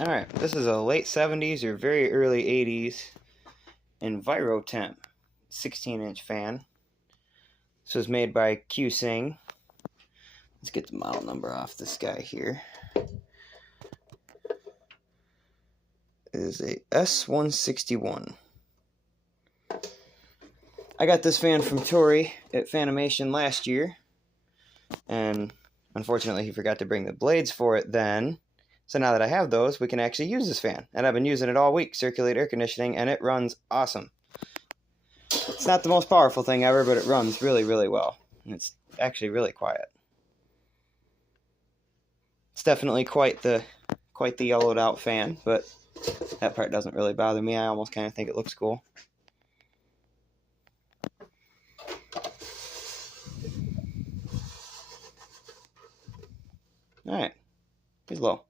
Alright, this is a late 70s or very early 80s Envi-Ro-Temp 16-inch fan. This was made by Q-Sing. Let's get the model number off this guy here. It is a S-161. I got this fan from Tori at Fanimation last year, and unfortunately he forgot to bring the blades for it then. So now that I have those, we can actually use this fan. And I've been using it all week, circulate air conditioning, and it runs awesome. It's not the most powerful thing ever, but it runs really, really well. And it's actually really quiet. It's definitely quite the yellowed out fan, but that part doesn't really bother me. I almost kind of think it looks cool. Alright, he's low.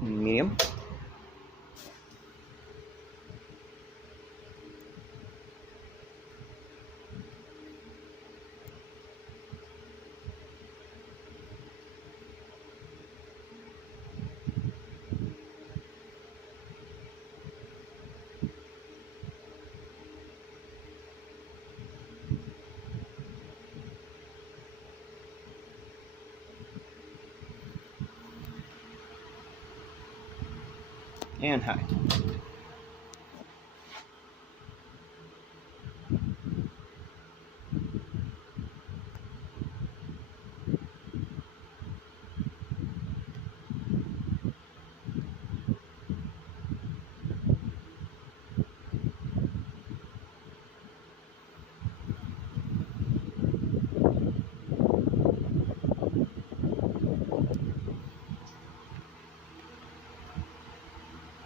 Medium. And high.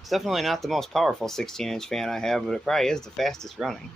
It's definitely not the most powerful 16-inch fan I have, but it probably is the fastest running.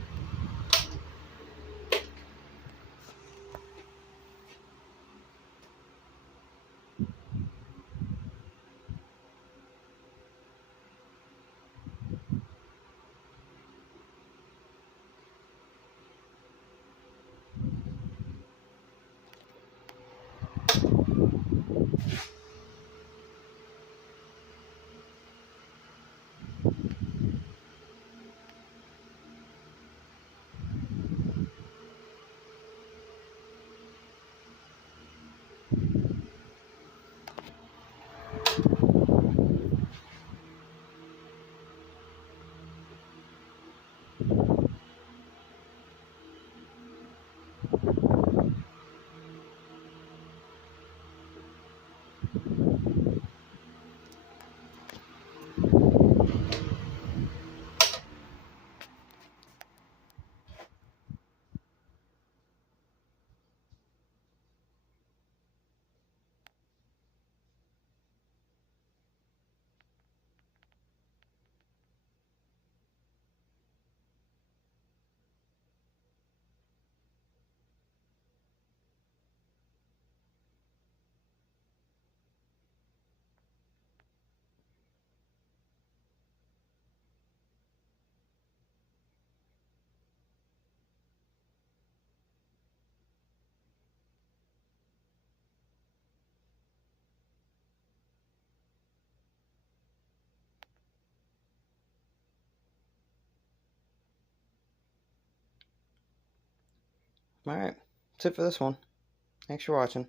Alright, that's it for this one. Thanks for watching.